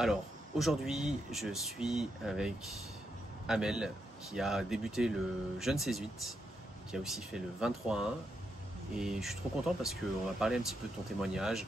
Alors, aujourd'hui, je suis avec Amel, qui a débuté le Jeune 16-8, qui a aussi fait le 23-1. Et je suis trop content parce qu'on va parler un petit peu de ton témoignage,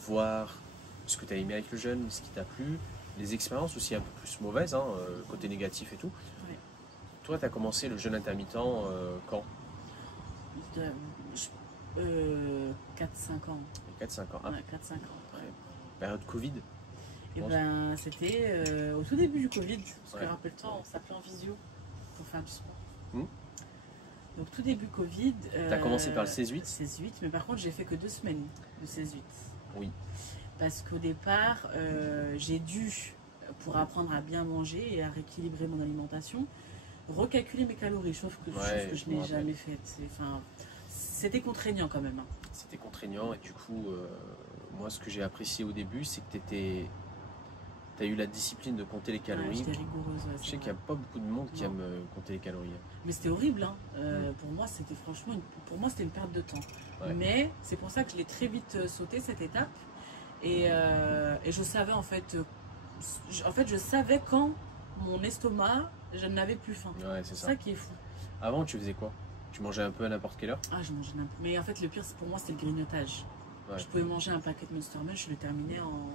voir ce que tu as aimé avec le jeûne, ce qui t'a plu, les expériences aussi un peu plus mauvaises, côté négatif et tout. Ouais. Toi, tu as commencé le jeûne intermittent quand? De- 4-5 ans. 4-5 ans. Ah, Ouais, 4-5 ans. ouais. Période Covid? Et pense. ben, c'était au tout début du Covid. Parce Ouais. que rappelle-toi, on s'appelait en visio pour faire du sport. Hmm. Donc, tout début Covid. Tu as commencé par le 16-8? 16-8, mais par contre, j'ai fait que 2 semaines de 16-8. Oui. Parce qu'au départ, j'ai dû, pour apprendre à bien manger et à rééquilibrer mon alimentation, recalculer mes calories, chose que Ouais, je je me n'ai rappelle. jamais faite. Enfin, c'était contraignant quand même. Hein. C'était contraignant et du coup, moi ce que j'ai apprécié au début, c'est que tu as eu la discipline de compter les Ouais, calories. j'étais rigoureuse. Ouais, Je c'est sais qu'il n'y vrai. a pas beaucoup de monde qui Non. aime compter les calories. Mais c'était horrible. Hein. Pour moi, c'était franchement, pour moi, c'était une perte de temps. Ouais. Mais c'est pour ça que je l'ai très vite sauté cette étape. Et je savais en fait, je savais quand mon estomac, je n'avais plus faim. Ouais, c'est C'est ça. ça qui est fou. Avant, tu faisais quoi? Tu mangeais un peu à n'importe quelle heure? Ah, je mangeais n'importe. Mais en fait, le pire, pour moi, c'était le grignotage. Ouais. Je pouvais manger un paquet de Monster Munch, je le terminais en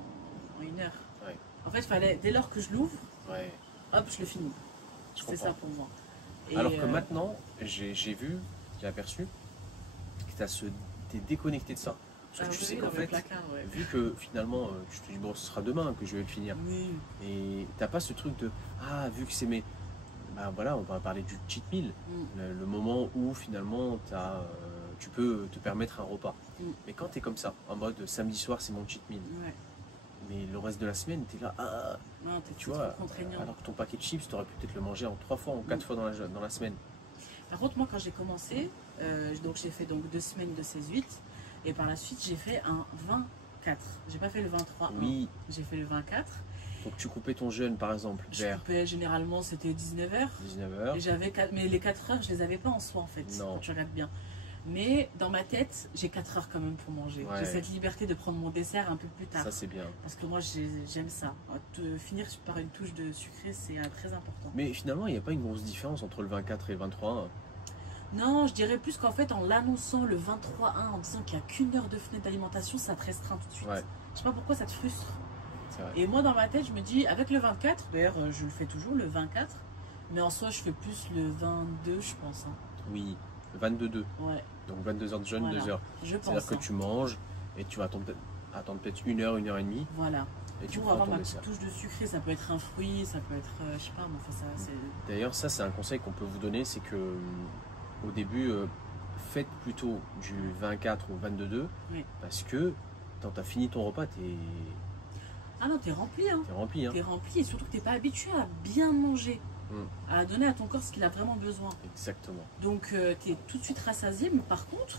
1 heure. Ouais. En fait, il fallait, dès lors que je l'ouvre, Ouais, hop, je le finis. je C'est ça comprends. pour moi. Et, Alors que maintenant, j'ai aperçu que t'es déconnecté de ça. Parce que tu sais qu'en dans le fait, placard, ouais. vu que finalement, tu te dis, bon, ce sera demain que je vais le finir. Oui, Et t'as pas ce truc de, ah, vu que c'est mes. Bah voilà, on va parler du cheat meal. mm, Le moment où finalement tu peux te permettre un repas. Mm. Mais quand tu es comme ça, en mode samedi soir c'est mon cheat meal, ouais. mais le reste de la semaine tu es là, Non, tu c'est vois, trop contraignant. alors que ton paquet de chips, tu aurais pu peut-être le manger en 3 fois, en 4 fois dans la semaine. Par contre, moi, quand j'ai commencé, donc j'ai fait donc 2 semaines de 16-8 et par la suite, j'ai fait un 24. J'ai pas fait le 23. Oui, J'ai fait le 24. donc tu coupais ton jeûne par exemple Je vers coupais généralement, c'était 19h. 19h. Et mais les 4 heures, je les avais pas en soi en fait, Non. quand tu regardes bien. Mais dans ma tête, j'ai 4 heures quand même pour manger. Ouais. J'ai cette liberté de prendre mon dessert un peu plus tard. Ça c'est bien. Parce que moi, j'aime ça. Finir par une touche de sucré, c'est très important. Mais finalement, il n'y a pas une grosse différence entre le 24 et le 23. Non, je dirais plus qu'en fait, en l'annonçant le 23-1, en disant qu'il n'y a qu'une heure de fenêtre d'alimentation, ça te restreint tout de suite. Ouais, Je sais pas pourquoi ça te frustre. c'est vrai. Et moi, dans ma tête, je me dis, avec le 24, d'ailleurs, je le fais toujours, le 24, mais en soi, je fais plus le 22, je pense. Hein. Oui, 22-2. Ouais, Donc 22 heures de jeûne, Voilà. 2 heures. je C'est-à-dire pense. que Hein. tu manges et tu vas attendre peut-être 1 heure et demie Voilà. et tu Pour prends avoir ton ma dessert. petite touche de sucré, ça peut être un fruit, ça peut être, je sais pas, mais enfin, ça, c'est... D'ailleurs, ça c'est un conseil qu'on peut vous donner, c'est que au début, faites plutôt du 24 ou 22-2 Oui. parce que quand tu as fini ton repas, t'es Ah non, t'es rempli, hein. rempli. Hein. T'es rempli et surtout que t'es pas habitué à bien manger, à donner à ton corps ce qu'il a vraiment besoin. Exactement. Donc tu es tout de suite rassasié, mais par contre,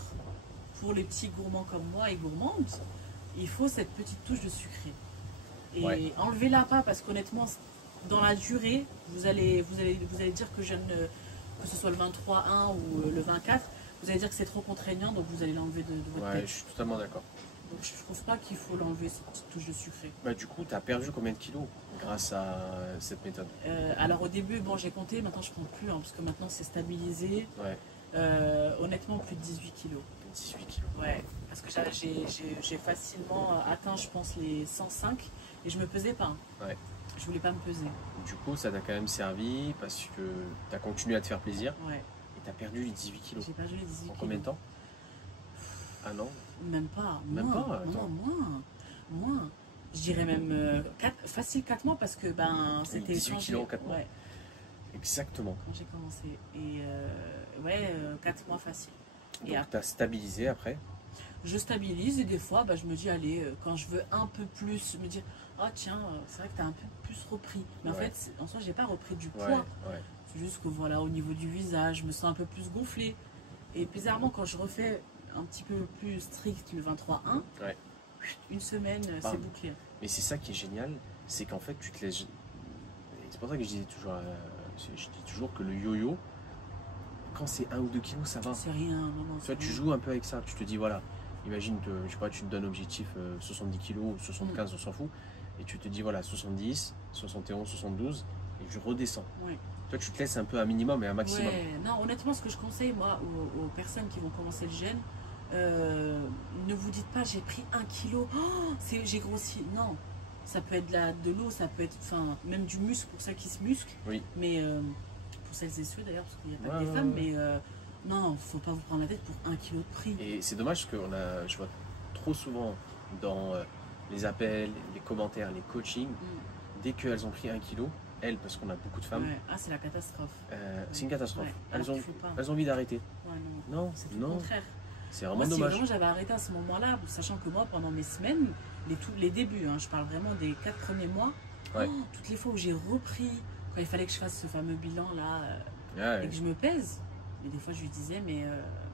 pour les petits gourmands comme moi et gourmandes, il faut cette petite touche de sucré. Et Ouais. enlevez-la pas parce qu'honnêtement, dans la durée, vous allez dire que que ce soit le 23-1 ou le 24, vous allez dire que c'est trop contraignant, donc vous allez l'enlever de votre Ouais, tête. je suis totalement d'accord. Donc je trouve pas qu'il faut l'enlever, cette petite touche de sucré. Bah, du coup, tu as perdu combien de kilos grâce à cette méthode? Alors au début, bon, j'ai compté, maintenant je compte plus, hein, parce que maintenant c'est stabilisé. Ouais, Honnêtement, plus de 18 kilos. 18 kilos. Ouais, parce que j'ai facilement atteint, je pense, les 105 et je me pesais pas. Hein. Ouais. Je voulais pas me peser. Du coup, ça t'a quand même servi parce que tu as continué à te faire plaisir Ouais, et tu as perdu les 18 kilos. j'ai perdu les 18 En kilos. combien de temps? Un an? Même pas. Même moins, pas, non, attends. moins. Je dirais même facile 4 mois parce que c'était 18 quand kilos en j'ai- 4 mois. Ouais, Exactement. quand j'ai commencé. Et 4 mois facile. Et Donc, après, tu as stabilisé après. je stabilise et des fois, je me dis, allez, quand je veux un peu plus, me dire, ah tiens, c'est vrai que tu as un peu plus repris. Mais en Ouais. fait, en soi, j'ai pas repris du Ouais, poids. ouais. C'est juste que voilà, au niveau du visage, je me sens un peu plus gonflée. Et bizarrement, quand je refais un petit peu plus strict le 23-1, Ouais. une semaine, Bam. c'est bouclé. Mais c'est ça qui est génial, c'est qu'en fait, tu te laisses. Et c'est pour ça que je disais toujours, je dis toujours que le yo-yo, quand c'est 1 ou 2 kilos, ça va. C'est rien, non, non. Tu vois, tu joues un peu avec ça. Tu te dis, voilà, imagine que, je sais pas, tu te donnes objectif 70 kilos ou 75, on s'en fout. et tu te dis voilà 70, 71, 72 et je redescends. Ouais. Toi tu te laisses un peu un minimum et un maximum. Ouais, non, honnêtement, ce que je conseille, moi, aux personnes qui vont commencer le jeûne, ne vous dites pas j'ai pris 1 kilo, oh, j'ai grossi. Non, ça peut être de l'eau, ça peut être même du muscle pour ceux qui se musclent. Oui. Mais pour celles et ceux d'ailleurs, parce qu'il n'y a pas Ouais, que des ouais, femmes, ouais. mais non, faut pas vous prendre la tête pour 1 kilo de prix. Et c'est dommage parce que je vois trop souvent dans les appels, les commentaires, les coachings, dès qu'elles ont pris 1 kilo, elles, parce qu'on a beaucoup de femmes, Ouais. Ah, c'est la catastrophe. c'est une catastrophe. Ouais. Elles, Alors ont, qu'il faut pas. elles ont envie d'arrêter. Ouais, non. Non, C'est tout le non, contraire. c'est Moi, vraiment si dommage. vraiment j'avais arrêté à ce moment-là, sachant que moi, pendant mes semaines, les débuts, hein, je parle vraiment des 4 premiers mois, Ouais. toutes les fois où j'ai repris, quand il fallait que je fasse ce fameux bilan là, Ouais, et que je me pèse, mais des fois je lui disais, mais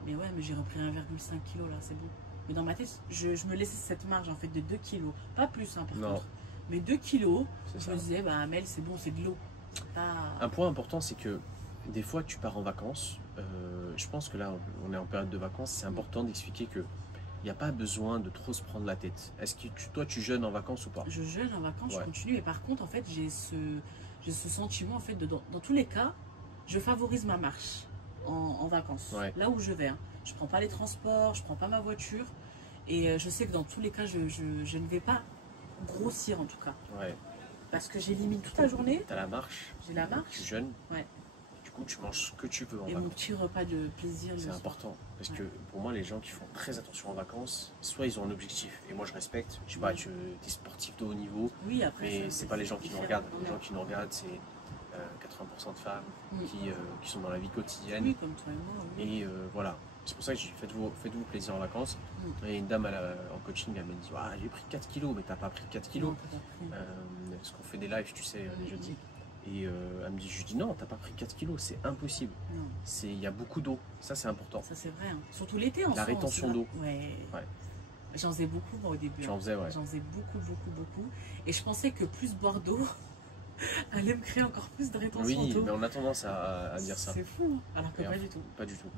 ouais, mais j'ai repris 1,5 kg là, c'est bon. Mais dans ma tête, je me laissais cette marge en fait de 2 kilos, pas plus hein, par Non. contre, mais 2 kilos, c'est je ça. me disais, bah Amel, c'est bon, c'est de l'eau. Pas... Un point important, c'est que des fois tu pars en vacances. Je pense que là, on est en période de vacances. C'est important d'expliquer que il n'y a pas besoin de trop se prendre la tête. Est-ce que toi, tu jeûnes en vacances ou pas? Je jeûne en vacances, Ouais. je continue, et par contre, en fait, j'ai ce sentiment, en fait, dans tous les cas, je favorise ma marche en vacances, Ouais. là où je vais. Hein. Je prends pas les transports, je prends pas ma voiture, et je sais que dans tous les cas, je ne vais pas grossir en tout cas, Ouais. parce que j'élimine toute la journée, Tu as la marche, j'ai la tu marche, jeûnes. ouais. Du coup, tu manges ce que tu veux en et mon vacances. petit repas de plaisir. le C'est soir. important. Parce Ouais. que pour moi, les gens qui font très attention en vacances, soit ils ont un objectif, et moi je respecte. Je sais pas, tu es sportif de haut niveau, Oui, après, mais c'est pas les gens qui nous différent. regardent. Non, Les non. gens qui nous regardent, c'est 80% de femmes Mm. qui sont dans la vie quotidienne. Oui, comme toi et moi. Oui. Et voilà. C'est pour ça que je dis faites-vous plaisir en vacances. Et une dame en coaching, elle me dit ah, j'ai pris 4 kilos, mais t'as pas pris 4 kilos. Non, t'as pas pris. Parce qu'on fait des lives, tu sais, les Mm. jeudis. Et elle me dit, je lui dis non, t'as pas pris 4 kilos, c'est impossible. Non. Il y a beaucoup d'eau, ça c'est important. Ça c'est vrai, hein. Surtout l'été en La soi, rétention on se- d'eau. Ouais. Ouais. J'en faisais beaucoup moi au début. Tu en hein. faisais, ouais. J'en faisais beaucoup, beaucoup, beaucoup. Et je pensais que plus Bordeaux allait me créer encore plus de rétention Oui, d'eau. mais on a tendance à dire ça. C'est fou, hein. Alors que Et pas en- du tout. Pas du tout.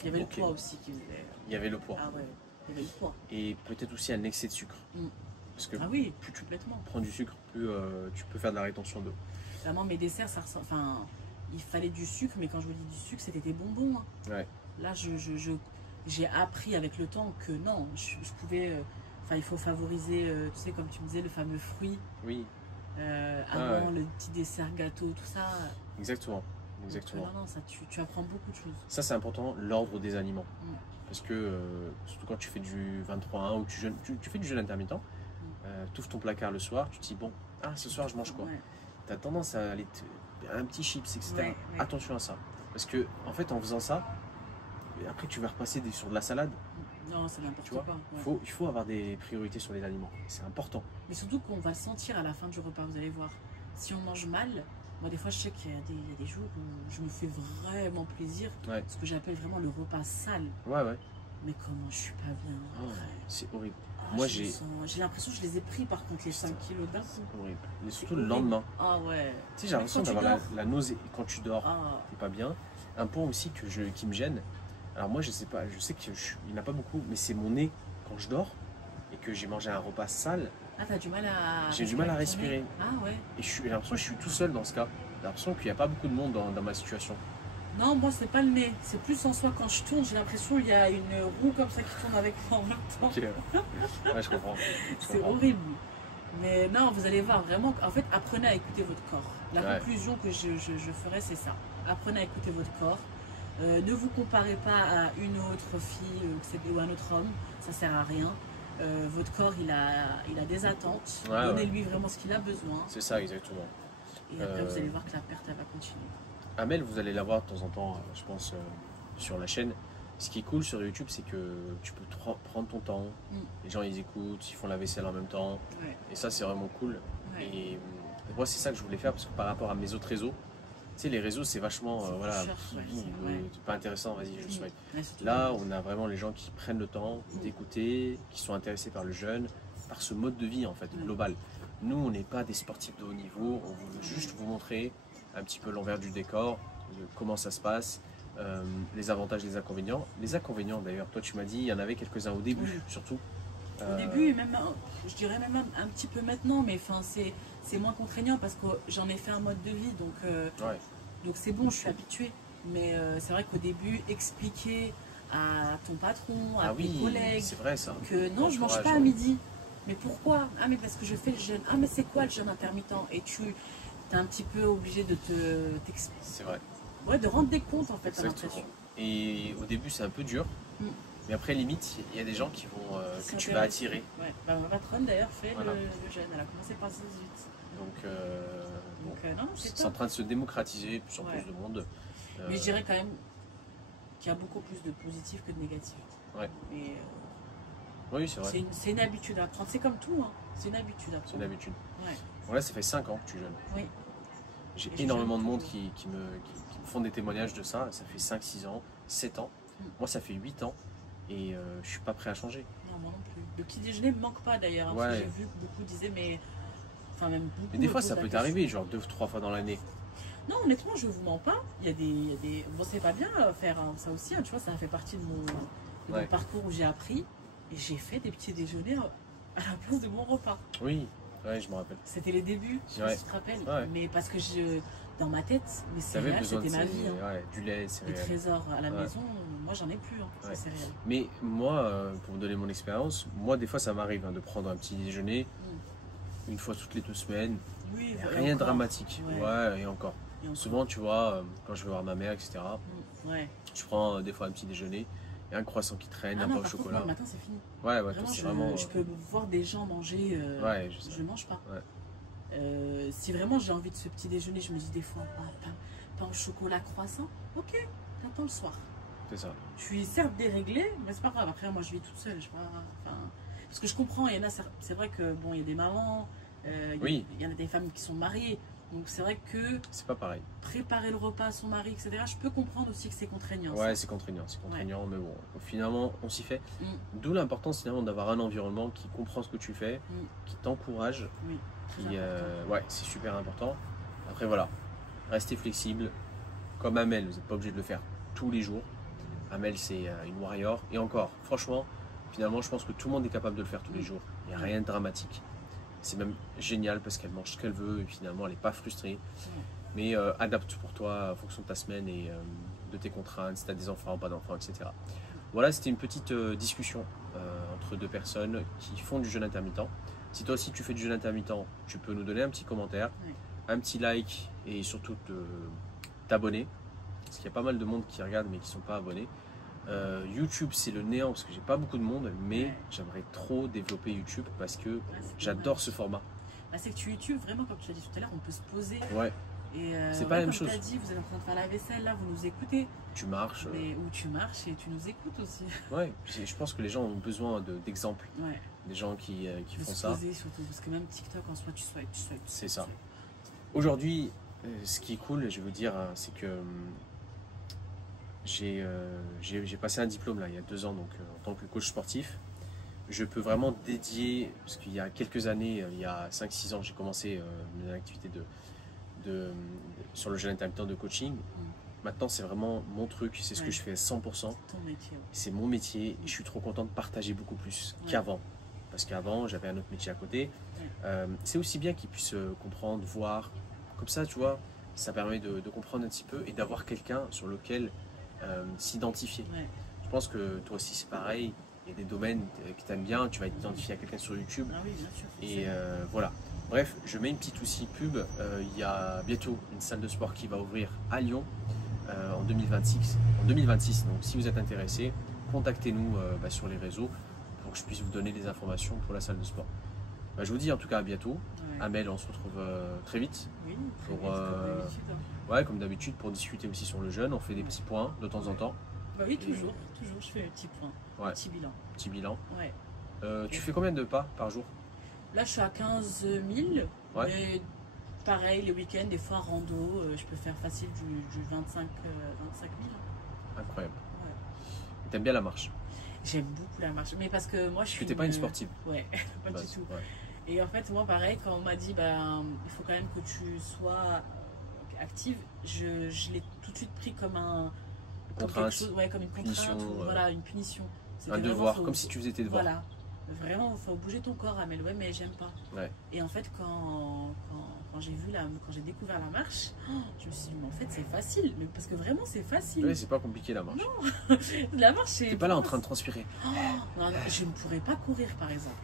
Il y avait Ok. le poids aussi qui faisait. Il y avait le poids. Ah ouais, il y avait le poids. Et peut-être aussi un excès de sucre. Mm. Parce que Ah oui, plus tu complètement. prends du sucre, plus tu peux faire de la rétention d'eau. Vraiment, mes desserts, ça ressemble. Enfin, il fallait du sucre, mais quand je vous dis du sucre, c'était des bonbons. Hein. Ouais. Là, j'ai appris avec le temps que non, je pouvais. Enfin, il faut favoriser, tu sais, comme tu me disais, le fameux fruit. Oui, Avant, le petit dessert gâteau, tout ça. exactement. Donc, Exactement. non, non, ça, tu apprends beaucoup de choses. Ça, c'est important, l'ordre des aliments. Mm. Parce que, surtout quand tu fais du 23-1 ou tu fais du jeûne intermittent, tu ouvres ton placard le soir, tu te dis, bon, ce soir, je mange quoi? Ouais. Tu as tendance à aller un petit chips, etc. Ouais, ouais. Attention à ça. Parce que, en fait, en faisant ça, après, tu vas repasser sur de la salade. Non, c'est n'importe Tu vois, quoi. Ouais. il faut avoir des priorités sur les aliments. C'est important. Mais surtout qu'on va le sentir à la fin du repas, vous allez voir. Si on mange mal, moi des fois je sais qu'il y a des jours où je me fais vraiment plaisir, Ouais. ce que j'appelle vraiment le repas sale. Ouais, ouais. Mais comment je suis pas bien Oh, après. c'est horrible. Ah, moi, je me j'ai- sens- j'ai l'impression que je les ai pris par contre les 5 kilos d'un coup. C'est horrible. Mais surtout C'est le horrible. lendemain. Ah ouais. Tu sais, j'ai l'impression Quand tu d'avoir dors. la nausée. Quand tu dors, Ah, t'es pas bien. Un point aussi qui me gêne. Alors moi, je sais pas, je sais qu'il n'y en a pas beaucoup, mais c'est mon nez quand je dors et que j'ai mangé un repas sale. ah t'as du mal à. J'ai du mal à avec ton nez. respirer. Ah ouais. Et j'ai l'impression que je suis tout seul dans ce cas. J'ai l'impression qu'il n'y a pas beaucoup de monde dans ma situation. Non, moi c'est pas le nez. C'est plus en soi quand je tourne, j'ai l'impression qu'il y a une roue comme ça qui tourne avec moi en même temps. Ok. Ouais, je comprends. Je C'est comprends. horrible. Mais non, vous allez voir vraiment. En fait, apprenez à écouter votre corps. La Ouais. conclusion que je ferai, c'est ça. Apprenez à écouter votre corps. Ne vous comparez pas à une autre fille ou un autre homme. Ça sert à rien. Votre corps, il a des attentes. Ouais, Donnez-lui vraiment ce qu'il a besoin. C'est ça, exactement. Et après, vous allez voir que la perte, elle va continuer. Amel, vous allez la voir de temps en temps, je pense, sur la chaîne. Ce qui est cool sur YouTube, c'est que tu peux prendre ton temps. Mm. Les gens, ils écoutent, ils font la vaisselle en même temps. Ouais. Et ça, c'est vraiment cool. Ouais. Et moi, c'est ça que je voulais faire parce que par rapport à mes autres réseaux, tu sais, les réseaux, c'est vachement, C'est voilà, cher, ouais, c'est vrai. c'est pas intéressant, vas-y, je swipe. Ouais, surtout- Là, on a vraiment les gens qui prennent le temps Mm. d'écouter, qui sont intéressés par le jeûne, par ce mode de vie, en fait, Mm. global. Nous, on n'est pas des sportifs de haut niveau, on veut juste vous montrer un petit peu l'envers du décor, comment ça se passe, les avantages, les inconvénients. Les inconvénients, d'ailleurs, toi, tu m'as dit, il y en avait quelques-uns au début, Oui. surtout. Au début, et même, je dirais même un petit peu maintenant, mais enfin, c'est moins contraignant parce que j'en ai fait un mode de vie, Ouais. donc c'est bon, je suis habituée. Mais c'est vrai qu'au début, expliquer à ton patron, à Ah tes oui, collègues, c'est vrai ça. que non, je mange L'entourage, pas à ouais. midi. Mais pourquoi? Ah, mais parce que je fais le jeûne. Ah, mais c'est quoi le jeûne intermittent? Et tu es un petit peu obligé de C'est vrai, ouais, de rendre des comptes, en fait, à exactement. l'impression. Et au début, c'est un peu dur. Mm. Mais après, limite, il y a des gens qui vont, Qui que tu vas s'intéressent. attirer. Ouais. Bah, ma patronne, d'ailleurs, fait Voilà. le jeûne. Elle a commencé par 18. Donc, Non, c'est c'est en top. train de se démocratiser, plus en Ouais. plus de monde. Mais je dirais quand même qu'il y a beaucoup plus de positif que de négatif. Ouais. Mais Oui, c'est vrai, c'est une habitude à prendre. C'est comme tout, hein. C'est une habitude à c'est prendre. une habitude. Ouais. Bon, là, ça fait 5 ans que tu jeûnes. Oui. J'ai Et je énormément de jeûne monde toujours. qui me font des témoignages de ça. Ça fait 5, 6 ans, 7 ans. Mm. Moi, ça fait 8 ans. Et je suis pas prêt à changer. Non, moi non plus. Le petit déjeuner me manque pas d'ailleurs. Hein, Ouais. parce que j'ai vu que beaucoup disaient, mais. Enfin, même beaucoup. Mais des me fois, posent ça la peut question. t'arriver, genre 2-3 fois dans l'année. Non, honnêtement, je vous mens pas. Il y a des... Bon, c'est pas bien faire hein, ça aussi. Hein, tu vois, ça fait partie de mon Ouais. parcours où j'ai appris. Et j'ai fait des petits déjeuners à la place de mon repas. Oui, ouais, je me rappelle. C'était les débuts, je sais pas Ouais. si tu te rappelles. Ouais. Mais parce que dans ma tête, mes T'avais céréales, besoin de c'était ma vie. Hein. ouais, du lait, Les céréales. trésors à la Ouais. maison, moi j'en ai plus, hein, Ouais. ces céréales. Mais moi, pour vous donner mon expérience, moi, des fois, ça m'arrive hein, de prendre un petit déjeuner une fois toutes les 2 semaines. Oui, Et et rien de encore. dramatique. Ouais. Ouais, et encore. Et encore. Souvent, tu vois, quand je vais voir ma mère, etc., Ouais. je prends des fois un petit déjeuner et un croissant qui traîne, Ah un non, pain au par contre, moi, chocolat. le matin c'est fini. Ouais, ouais, toi, Vraiment, c'est vraiment. je peux voir des gens manger, Ouais, je sais. je mange pas. Ouais. Si vraiment j'ai envie de ce petit déjeuner, je me dis des fois, pain au chocolat, croissant, ok, t'attends le soir. C'est ça. Je suis certes déréglée, mais c'est pas grave. Après, moi, je vis toute seule. Je sais pas, enfin, parce que je comprends, il y en a, c'est vrai que bon, il y a des mamans, Oui. il y en a des femmes qui sont mariées. Donc c'est vrai que C'est pas pareil. préparer le repas à son mari, etc., je peux comprendre aussi que c'est contraignant. Ouais, c'est contraignant, mais bon, finalement, on s'y fait. Mm. D'où l'importance finalement d'avoir un environnement qui comprend ce que tu fais, Mm. qui t'encourage, Oui, très qui, important. ouais, c'est super important. Après voilà, restez flexible. Comme Amel, vous n'êtes pas obligé de le faire tous les jours. Amel, c'est une warrior. Et encore, franchement, finalement, je pense que tout le monde est capable de le faire tous les jours. Il n'y a rien de dramatique. C'est même génial parce qu'elle mange ce qu'elle veut et finalement, elle n'est pas frustrée. Mais adapte pour toi en fonction de ta semaine et de tes contraintes, si tu as des enfants, pas d'enfants, etc. Voilà, c'était une petite discussion entre 2 personnes qui font du jeûne intermittent. Si toi aussi tu fais du jeûne intermittent, tu peux nous donner un petit commentaire, Oui. un petit like et surtout t'abonner. Parce qu'il y a pas mal de monde qui regarde mais qui ne sont pas abonnés. YouTube, c'est le néant parce que j'ai pas beaucoup de monde, mais Ouais. j'aimerais trop développer YouTube parce que Ouais, c'est j'adore dommage. ce format. Bah, c'est que tu YouTube, vraiment, comme tu as dit tout à l'heure, on peut se poser. Ouais, Et C'est pas la même comme chose. tu as dit, vous êtes en train de faire la vaisselle, là, vous nous écoutez. tu marches. Mais où tu marches et tu nous écoutes aussi. Ouais, je pense que les gens ont besoin d'exemples, Ouais, des gens qui de font se ça. poser surtout. Parce que même TikTok, en soi, tu swipes. C'est ça. Aujourd'hui, ce qui est cool, je veux dire, hein, c'est que j'ai passé un diplôme là, il y a 2 ans donc, en tant que coach sportif. Je peux vraiment dédier, parce qu'il y a quelques années, il y a 5-6 ans, j'ai commencé une activité sur le jeûne intermittent de coaching. Maintenant, c'est vraiment mon truc, c'est ce que Ouais. je fais à 100%. Ton métier. Ouais. C'est mon métier et je suis trop content de partager beaucoup plus Ouais. qu'avant. Parce qu'avant, j'avais un autre métier à côté. C'est aussi bien qu'ils puissent comprendre, voir. Comme ça, tu vois, ça permet de comprendre un petit peu et d'avoir quelqu'un sur lequel s'identifier. Ouais. Je pense que toi aussi, c'est pareil. Il y a des domaines que tu aimes bien, tu vas t'identifier à quelqu'un sur YouTube. Ah oui, bien sûr. Et forcément. voilà. Bref, je mets une petite aussi pub. Il y a bientôt une salle de sport qui va ouvrir à Lyon en 2026. Donc, si vous êtes intéressé, contactez-nous sur les réseaux pour que je puisse vous donner des informations pour la salle de sport. Je vous dis en tout cas à bientôt. Ouais. Amel, on se retrouve très vite. Oui, très pour, vite, comme d'habitude, hein. Ouais, comme d'habitude, pour discuter aussi sur le jeûne. On fait des petits points de temps en temps. Bah oui, toujours, je fais un petit point, Ouais. un petit bilan. Petit bilan. Ouais. Tu fais combien de pas par jour? Là, je suis à 15 000, Ouais. mais pareil, les week-ends, des fois, rando, je peux faire facile du 25 000. Incroyable. Ouais. T'aimes bien la marche? J'aime beaucoup la marche, mais parce que moi, je Tu suis n'étais pas une sportive? Ouais, pas Bah, du tout. ouais. Et en fait, moi, pareil, quand on m'a dit, il faut quand même que tu sois active, je l'ai tout de suite pris comme comme Contrainte, quelque chose, ouais, comme une punition, contrainte, ou, voilà, une punition. un C'était vraiment devoir, faux. comme si tu faisais tes devoirs. Voilà. Vraiment, il faut bouger ton corps, Amel. Ouais, mais j'aime pas. Ouais. Et en fait, quand j'ai découvert la marche, je me suis dit, mais en fait, c'est facile. Mais parce que vraiment, c'est facile. Oui, c'est pas compliqué la marche. La marche, c'est. T'es pas là en train de transpirer. Non, non, je ne pourrais pas courir, par exemple.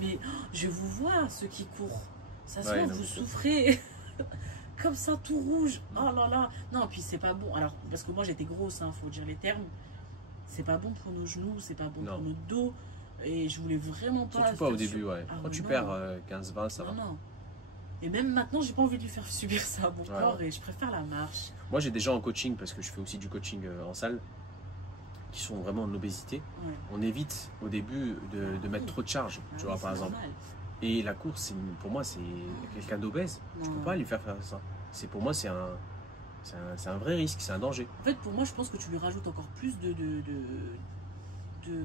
Mais je vous vois, ceux qui courent. Ça se Ouais, voit, non, vous c'est- souffrez. Comme ça, tout rouge. Oh là là. Non, puis c'est pas bon. Alors, parce que moi, j'étais grosse, faut dire les termes. C'est pas bon pour nos genoux, c'est pas bon Non. pour notre dos. Et je voulais vraiment pas. Surtout pas au faire début, ouais. Ah, Quand tu non. perds 15-20, ça Non, va. non. Et même maintenant, j'ai pas envie de lui faire subir ça à mon Ouais, corps ouais. et je préfère la marche. Moi, j'ai des gens en coaching, parce que je fais aussi du coaching en salle, qui sont vraiment en obésité. Ouais. On évite au début de mettre trop de charge, Ah tu oui, vois, c'est par exemple. normal. Et la course, pour moi, c'est quelqu'un d'obèse. Je Non. peux pas lui faire ça. Pour moi, c'est un vrai risque, c'est un danger. En fait, pour moi, je pense que tu lui rajoutes encore plus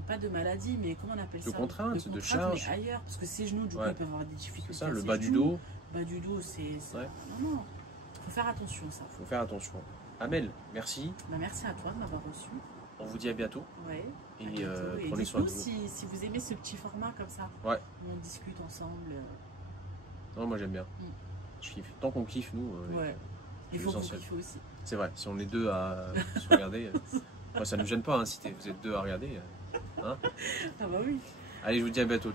pas de maladie, mais comment on appelle De ça? contraintes, de charge. Mais ailleurs, parce que ses genoux, du coup, Ouais. ils peuvent avoir des difficultés. C'est ça, à le ses bas du genoux. dos, Bas du dos, c'est. Ouais. Non, non. Faut faire attention, ça. faut faire attention. Amel, merci. Bah, merci à toi de m'avoir reçu. On vous dit à bientôt. Ouais. À Et bientôt. Et prenez soin de dites-nous vous. si vous aimez ce petit format comme ça. Ouais. Où on discute ensemble. Non, moi j'aime bien. Mm. Je kiffe. Tant qu'on kiffe, nous, Ouais. c'est Il faut qu'on l'essentiel. kiffe aussi. C'est vrai. Si on est deux à se regarder, moi, ça ne nous gêne pas. Hein, si vous êtes deux à regarder. Hein. Ah bah oui. Allez, je vous dis à bientôt.